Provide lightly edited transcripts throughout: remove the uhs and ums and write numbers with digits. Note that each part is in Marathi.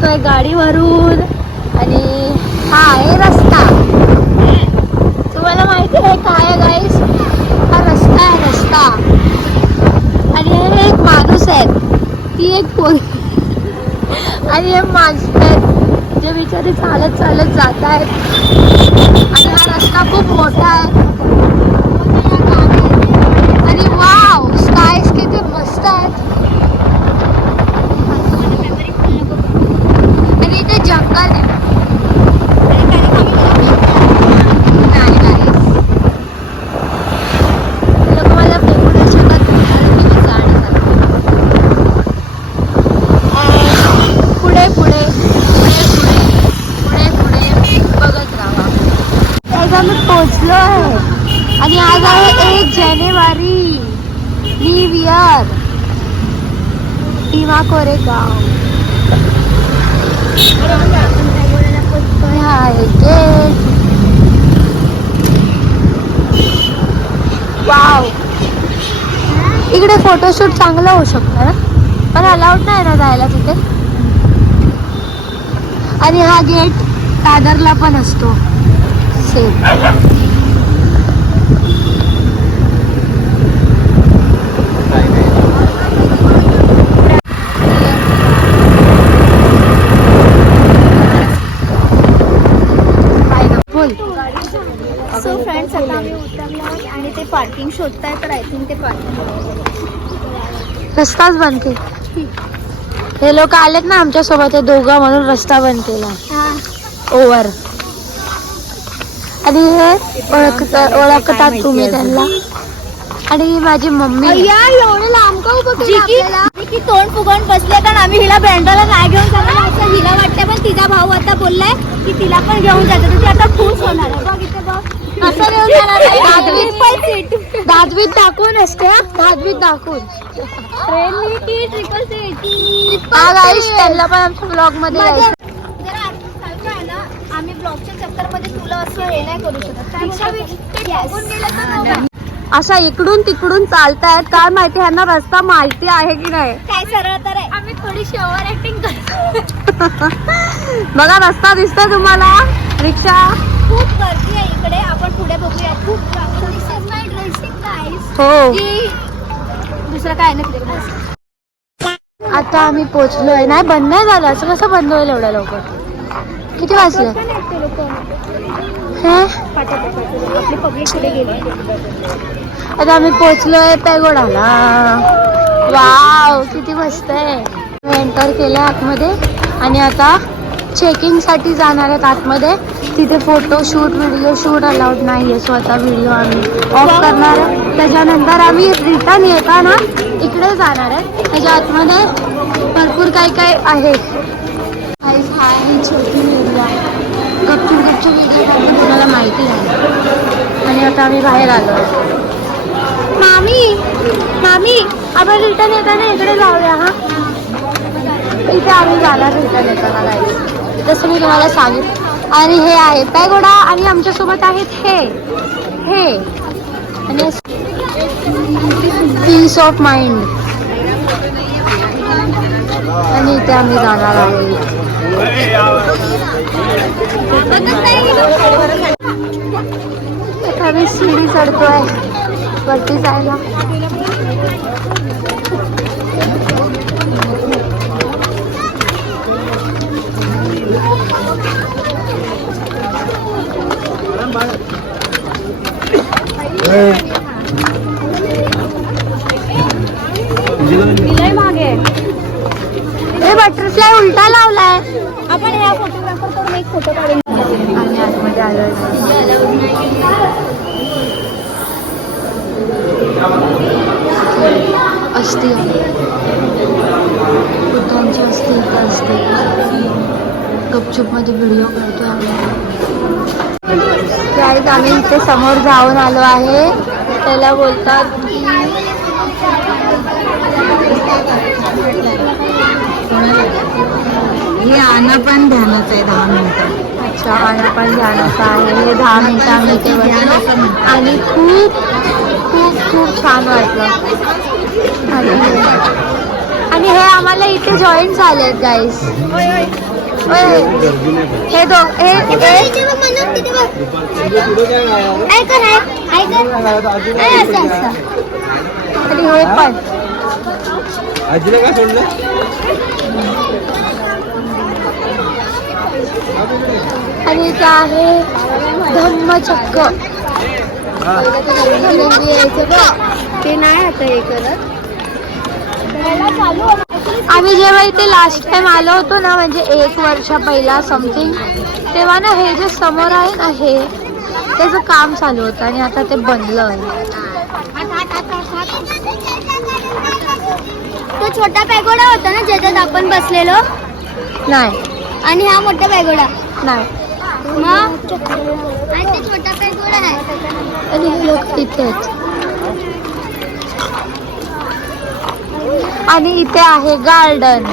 निघतोय गाडीवरून आणि हा आहे रस्ता. तुम्हाला माहिती आहे काय आहे गाईस? हा रस्ता आहे रस्ता. आणि हे एक माणूस आहे, ती एक पोरगी आणि हे माणसं आहेत जे बिचारे चालत चालत जात आहेत. आणि हा रस्ता खूप मोठा आहे आणि वाव स्कायज किती मस्त आहेत. आणि इथे जंगल आहे. लोक मला फेकू नाही शकत कारण मी जाणं पुढे पुढे पुढे पुढे पुढे पुढे बघत राहा. आज आम्ही पोचलो आहे आणि आज आहे 1 जानेवारी, न्यू इयर, भीमा कोरेगाव. आहे गेट. वाव, इकडे फोटोशूट चांगलं होऊ शकतं ना, पण अलाउड नाही ना जायला तिथे. आणि हा गेट दादरला पण असतो सेम. बोल. सो फ्रेंड्स, आता आम्ही उतरलो आणि ते पार्किंग शोधताय, तर आय थिंक ते पार्किंग रस्ताच बंद केला. हे लोक आलेत ना आमच्या सोबत, हे दोघं, म्हणून रस्ता बंद केला ओव्हर. आणि हे ओळखतात तुम्ही त्यांना. आणि माझी मम्मी एवढे लांब का उभं की तोंड फुगवून बसले, कारण आम्ही हिला ब्रँडला नाही घेऊन जाणार असं हिला वाटतं. पण तिचा भाऊ आता बोललाय की तिला पण घेऊन जातो, ती आता खुश होणार आहे. बघ इथे बघ, असं घेऊन जाणार आहे. दादवीत दाखवून असते, 10वीत दाखवून ट्रेननी की ट्रिपल सीट. हा गाईस, त्यांना पण आमच्या ब्लॉग मध्ये यायचं. आम्ही ब्लॉगच्या चक्करमध्ये तुला असं हे नाही करू शकत. अशा इकडून तिकडून चालतायत, काय माहिती ह्यांना रस्ता माहिती आहे की नाही. काय सरळ तर आहे, आम्ही थोडीशी ओव्हर ऍक्टिंग करतो. बघा रस्ता दिसतोय तुम्हाला, रिक्षा. खूप गर्दी आहे इकडे, आपण पुढे बघूया. खूप हो, दुसरं काय नाही. आता आम्ही पोचलोय. नाही, बंद नाही झालं. असं कसं बंद होईल एवढ्या लवकर? किती वाजले? आता आम्ही पोचलोय पॅगोडाला. वाव, किती मस्त आहे. एंटर केलं आतमध्ये आणि आता चेकिंग साठी जाणार आहेत आतमध्ये. तिथे photo shoot, video shoot allowed नाहीये. स्वतः व्हिडिओ आम्ही ऑफ करणार आहे. त्याच्यानंतर आम्ही रिटर्न येताना इकडे जाणार आहे. त्याच्या आतमध्ये भरपूर काय काय आहे. हा आहे छोटी एरिया, गपचूप एरिया कारण कोणाला माहिती नाही. आणि आता आम्ही बाहेर आलो. मामी आपण रिटर्न येताना इकडे जाऊया. हा, इथे आम्ही जाणार रिटर्न येताना गाईस, जसं मी तुम्हाला सांगितलं. आणि हे आहे पॅगोडा आणि आमच्यासोबत आहेत हे आणि पीस ऑफ माइंड. आणि इथे आम्ही जाणार आहोत. आम्ही शिडी चढतोय वरती जायला. मागे हे बटरफ्लाय उलटा लावलाय. आपण या फोटोग्राफर कडून एक फोटो काढून आणि आतमध्ये आलोय. असते बुद्धांची असते, इथं असते. गपचूप मध्ये व्हिडिओ करतोय आम्ही. आम्ही इथे समोर जाऊन आलो आहे. त्याला बोलतात हे आणं पण ध्यानाचं आहे 10 मिनिटं. अच्छा, आणं पण ध्यानाचं आहे. हे 10 मिनिटं आम्ही इथे बसलो आणि खूप खूप खूप छान वाटलं. आणि हे आम्हाला इथे जॉईन झाले आहेत गाईस. हे दो हे आणि हे पण आजीला काय सोडलं? आणि इथे आहे धम्मचक्क. ते नाही आता हे करत. आम्ही जेव्हा इथे लास्ट टाइम आलो होतो ना, म्हणजे 1 वर्ष पहिला समथिंग, तेव्हा ना हे जे समोर आहे ना, हे त्याचं काम चालू होतं आणि आता ते बनलं आहे. तो छोटा पॅगोडा होता ना ज्याच्यात आपण बसलेलो, नाही आणि हा मोठा पॅगोडा. नाही मग आणि ते छोटा पॅगोडा आहे. आणि हे लोक इथे आहेत. आणि इथे आहे गार्डन.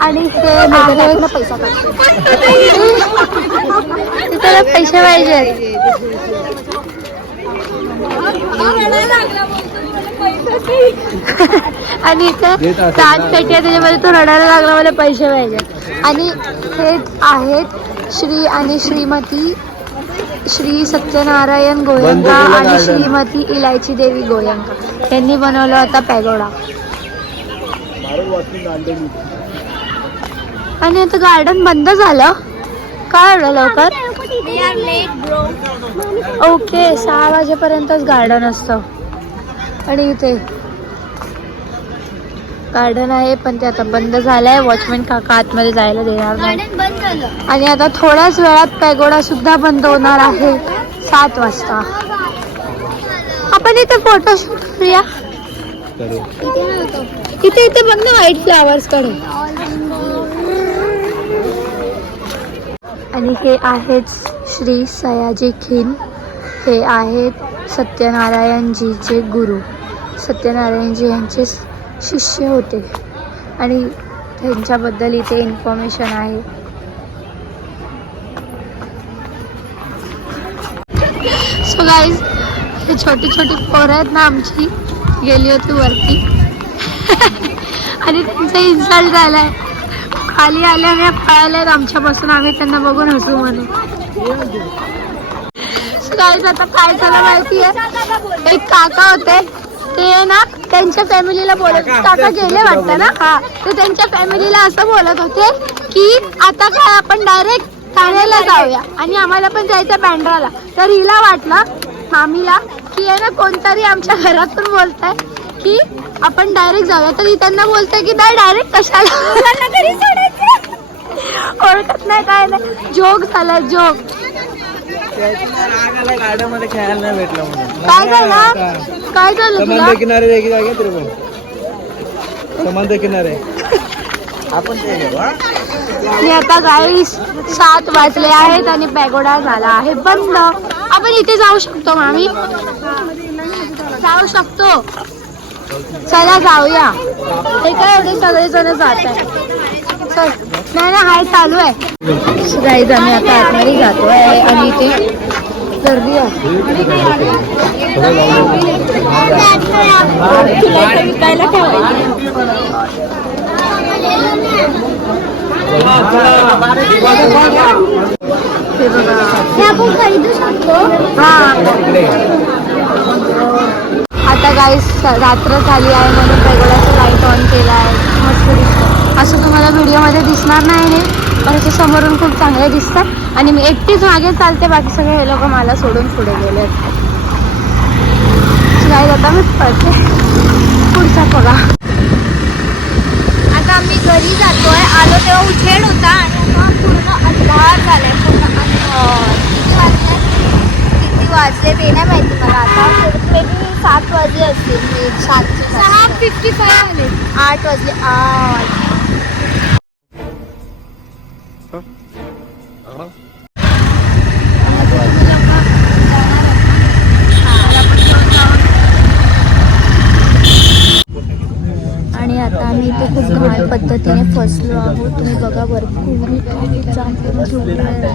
आणि हे पैसा काढतो. त्याला पैसे पाहिजेत. आणि इथे ताट पेटी आहे, त्याच्यामध्ये तो रडायला लागला, मला पैसे पाहिजे. आणि हे आहेत श्री आणि श्रीमती श्री सत्यनारायण गोयंका आणि श्रीमती इलायची देवी गोयंका यांनी बनवला होता पॅगोडा. आणि आता गार्डन बंद झालं काय एवढं लवकर? ओके 6 वाजेपर्यंतच गार्डन असतं. आणि इथे गार्डन आहे पण ते आता बंद झालंय. वॉचमॅन काका आतमध्ये जायला देणार नाही. गार्डन बंद झालं. आणि आता थोड्याच वेळात पॅगोडा सुद्धा बंद होणार आहे 7 वाजता. आपण इथे फोटोशूट करूया. इथे इथे बघ ना व्हाईट फ्लावर्स कडे. आणि हे आहेत श्री सयाजी खिन. हे आहेत सत्यनारायणजीचे गुरु. सत्यनारायणजी यांचे शिष्य होते आणि त्यांच्याबद्दल इथे इन्फॉर्मेशन आहे. सो गाईज, हे छोटी छोटी पोरं आहेत ना आमची, गेली होती वरती आणि त्यांचा इन्सल्ट झालाय. खाली आल्या आणि पळाल्यात आमच्यापासून. आम्ही त्यांना बघून हसू म्हणून. सो गाईज, आता काय झालं माहितीये, एक काका होते ते ना त्यांच्या फॅमिलीला बोलत, काका गेले वाटतं ना, हा, ते त्यांच्या फॅमिलीला असं बोलत होते की आता काय आपण डायरेक्ट ठाण्याला जाऊया आणि आम्हाला पण जायचं बँड्राला. तर हिला वाटलं मामीला की आहे ना कोणतरी आमच्या घरातून बोलताय की आपण डायरेक्ट जाऊया. तर ही त्यांना बोलते की डायरेक्ट कशाला, ओळखत नाही काय नाही. जोक झाला जोक. गार्डन मध्ये खेळायला नाही भेटलं म्हणून. काय झालं, काय झालं तुला? समुद्र किनारे देखील जागे तरी पण समुद्र किनारे आपण ते घेऊ. आणि आता गाईस 7 वाजले आहेत आणि पॅगोडा झाला आहे बंद. आपण इथे जाऊ शकतो मामी, जाऊ शकतो. चला जाऊया. हे काय एवढे सगळेजण जात आहे. चल. नाही ना, हाय चालू आहे. गाईज, आम्ही आता आतमध्ये जातो आहे आणि इथे गर्दी आहे. विकायला ठेवायचं. हे बघा, हे आपण खरीदू शकतो. हा. आता गाईस रात्र झाली आहे म्हणून पॅगोडाचा लाईट ऑन केला आहे. मस्त दिसतं. असं तुम्हाला व्हिडिओमध्ये दिसणार नाही पण असे समोरून खूप चांगले दिसतात. आणि मी एकटीच मागे चालते, बाकी सगळे हे लोक मला सोडून पुढे गेले. गाईस, आता मी पळते. पुढचा बघा. आता आम्ही घरी जातोय. आलो तेव्हा उजेड होता आणि आता पूर्ण अंधार झालाय. पूर्ण अंधार. किती वाजले ते नाही माहिती मला. आता मे बी 7 वाजले असतील. 6:55 आले. 8 वाजले. 8. आणि आता आम्ही इथे खूप घाण पद्धतीने फसलो आहोत. तुम्ही बघा भरपूर जांभूळ झोपलं आहे.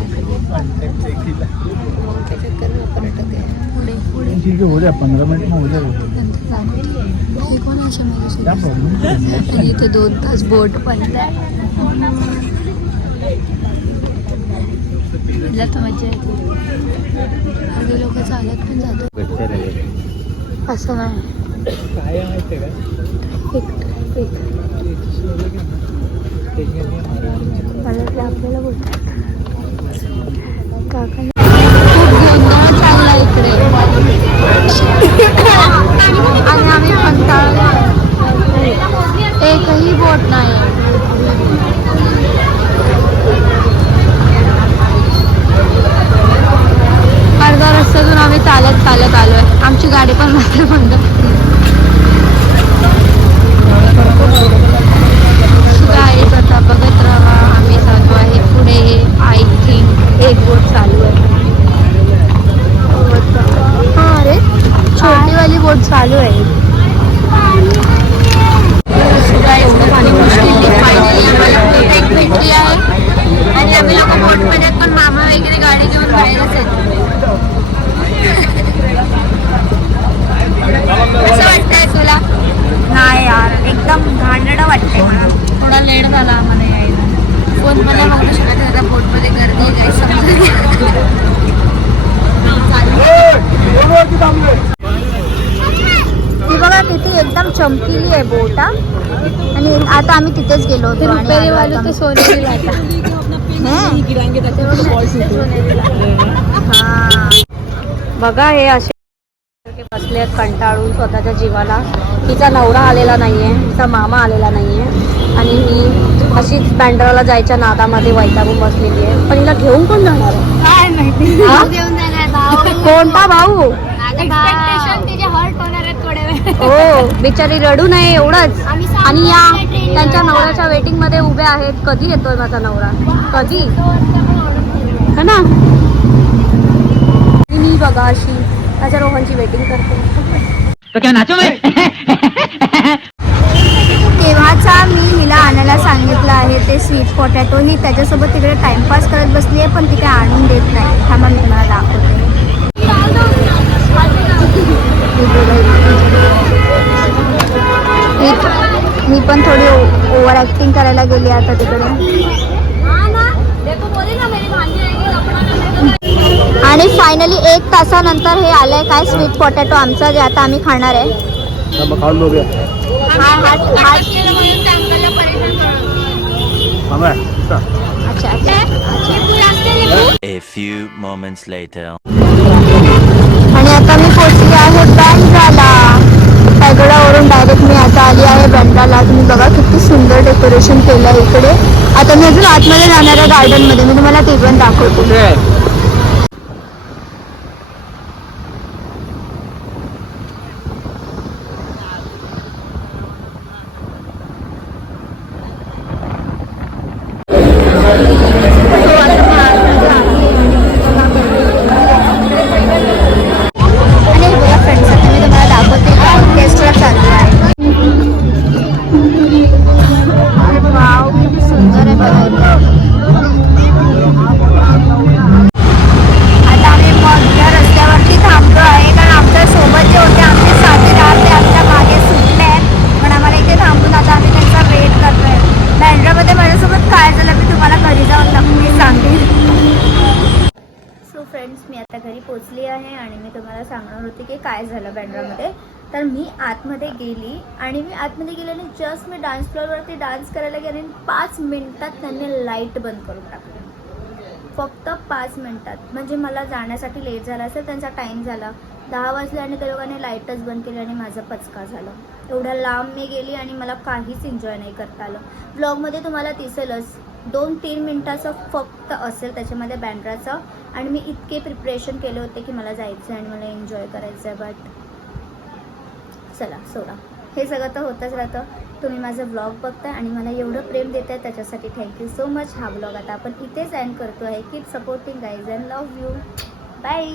ठीक आहे, हो द्या 15 मिनिट हो द्या. आणि इथे 2 तास बोट पण आहे. मजा येते. अर्धे लोक चालत पण जातात. असं नाही. काय माहिती का मला वाटलं आपल्याला बोलतात. काका खूप गोंधळ चालला इकडे आणि आम्ही कंटाळलो. एकही बोट नाही. अर्धा रस्त्यातून आम्ही चालत आलोय. आमची गाडी पण मात्र बंद. गाईच आता बघत राहा. आम्ही जातो आहे पुढे. आय थिंक एक बोट चालू आहे. हा अरे छोटीवाली बोट चालू आहे. फायनली आम्हाला बोट एक भेटली आहे आणि आम्ही लोक बोटमध्ये पण मामा वगैरे गाडी घेऊन बाहेरच येतो. कसं वाटतंय तुला? नाही यार, एकदम घाणेरडं वाटतंय मला. थोडा लेट झाला आम्हाला यायला. फोनमध्ये बघू शकत होता बोटमध्ये गर्दी आहे काही समजत. ती बघा किती एकदम चमकीली आहे बोट. आणि आता आम्ही तिथेच गेलो होतो. रुपेरी वाले तो सोनेरी लाटा. बघा हे असे बसले आहेत कंटाळून स्वतःच्या जीवाला. तिचा नवरा आलेला नाहीये, तिचा मामा आलेला नाहीये आणि ही अशीच बँड्राला जायच्या नादामध्ये वैतागून बसलेली आहे. पण हिला घेऊन कोण जाणार आहे? काय माहिती घेऊन जाणार भाऊ. कोणता भाऊ? एक्सपेक्टेशन तिचे हर्ट होणार आहेत थोडे वेळ. हो बिचारी रडू नये एवढंच. आणि या त्यांच्या नवऱ्याच्या वेटिंग मध्ये उभे आहेत. कधी येतोय माझा नवरा? कधी है ना? मी बघा अशी माझ्या रोहनची वेटिंग करते. तेव्हाचा मी हिला आणायला सांगितलं आहे ते स्वीट पोटॅटो. ही त्याच्यासोबत तिकडे टाइमपास करत बसली आहे पण ती काय आणून देत नाही. थांबा मी तुम्हाला दाखवते. मी पण थोडी ओव्हर ॲक्टिंग करायला गेली आता तिकडे. आणि फायनली 1 तासानंतर हे आलंय काय स्वीट पोटॅटो आमचं, जे आता आम्ही खाणार आहे. अच्छा अच्छा. A few moments later. आणि आता मी पोहोचली आहे बँड्राला. पॅगोडावरून डायरेक्ट मी आता आली आहे बँड्राला. तुम्ही बघा किती सुंदर डेकोरेशन केलं आहे इकडे. आता मी अजून आतमध्ये जाणार आहे गार्डनमध्ये. मी तुम्हाला ते पण दाखवते. मी आता घरी पोचली आहे आणि मी तुम्हाला सांगणार होते की काय झालं बँड्रामध्ये. तर मी आतमध्ये गेली आणि गेल्याने जस्ट मी डान्स फ्लोअरवरती डान्स करायला गेले. 5 मिनिटात त्यांनी लाईट बंद करून टाकली. फक्त 5 मिनिटात. म्हणजे मला जाण्यासाठी लेट झाला असेल. त्यांचा टाईम झाला 10 वाजले आणि त्या लोकांनी लाईटच बंद केली आणि माझा पचका झाला. एवढ्या लांब मी गेली आणि मला काहीच एन्जॉय नाही करता आलं. ब्लॉगमध्ये तुम्हाला दिसेलच 2-3 मिनिटाचं फक्त असेल त्याच्यामध्ये बँड्राचं. आणि मी इतके प्रिपरेशन केले होते की मला जायचं आहे आणि मला एन्जॉय करायचं आहे. बट चला सोडा, हे सगळं तर होतच राहतं. तुम्ही माझं ब्लॉग बघताय आणि मला एवढं प्रेम देत आहे त्याच्यासाठी थँक्यू सो मच. हा ब्लॉग आता आपण इथेच एंड करतो आहे. Keep supporting guys and love you. Bye.